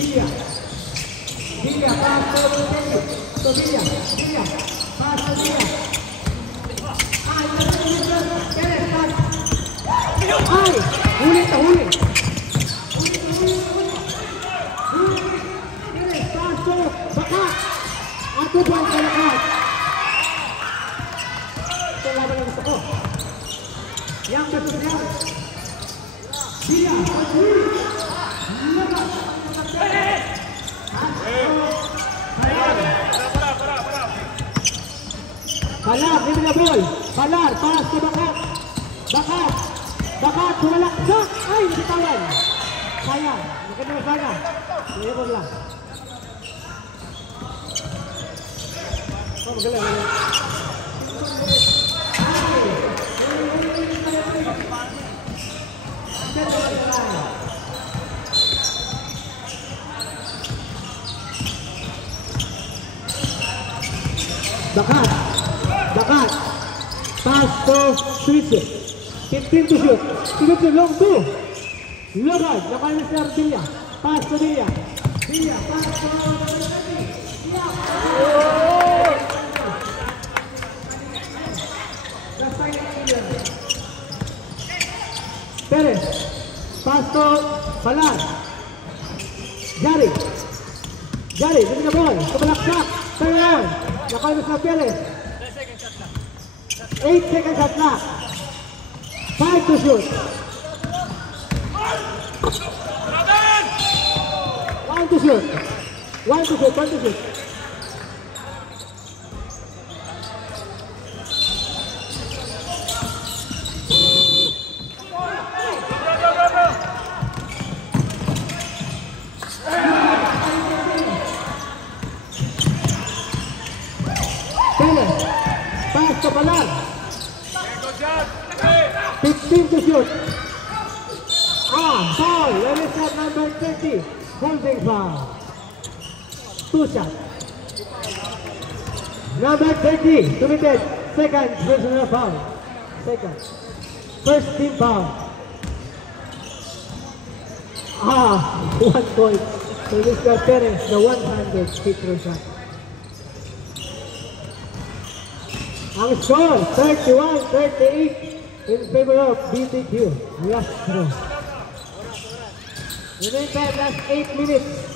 Villa. Villa, paso to Villa. Villa, paso Villa. Ay, huli ta, huli. Paso, baka. Ako po ang kalakas. Ito laban ang gusto ko. Yang bersedia. Dia Palar, ini dia bol. Palar, pass ke Bakat. Bakat, tumalaksak. Ay, bitawan. Sayang, maganda na sana. Iyon lang. Oh, magaling. Bakat, pass to switch, 15 to shoot, shoot long two, logad, nakal na si Villa, pass to Villa, pass to Perez, pass to Palar, Jari, gini na ball, kumalaksak, turn around, nakal na si Perez. 8 seconds at last. 5 to shoot. 1 to shoot. 1 to shoot. 1 to shoot. Pass to Palar. 15 to shoot. Foul. Let me set number 20. Holding foul. 2 shots. Number 30. Committed. Second personal foul. Second. First team foul. 1 point. So this got Perez, the 100 free throw shot. Ang score, 31-38 in favor of BTQ. Last throw. Remaining time, last 8 minutes.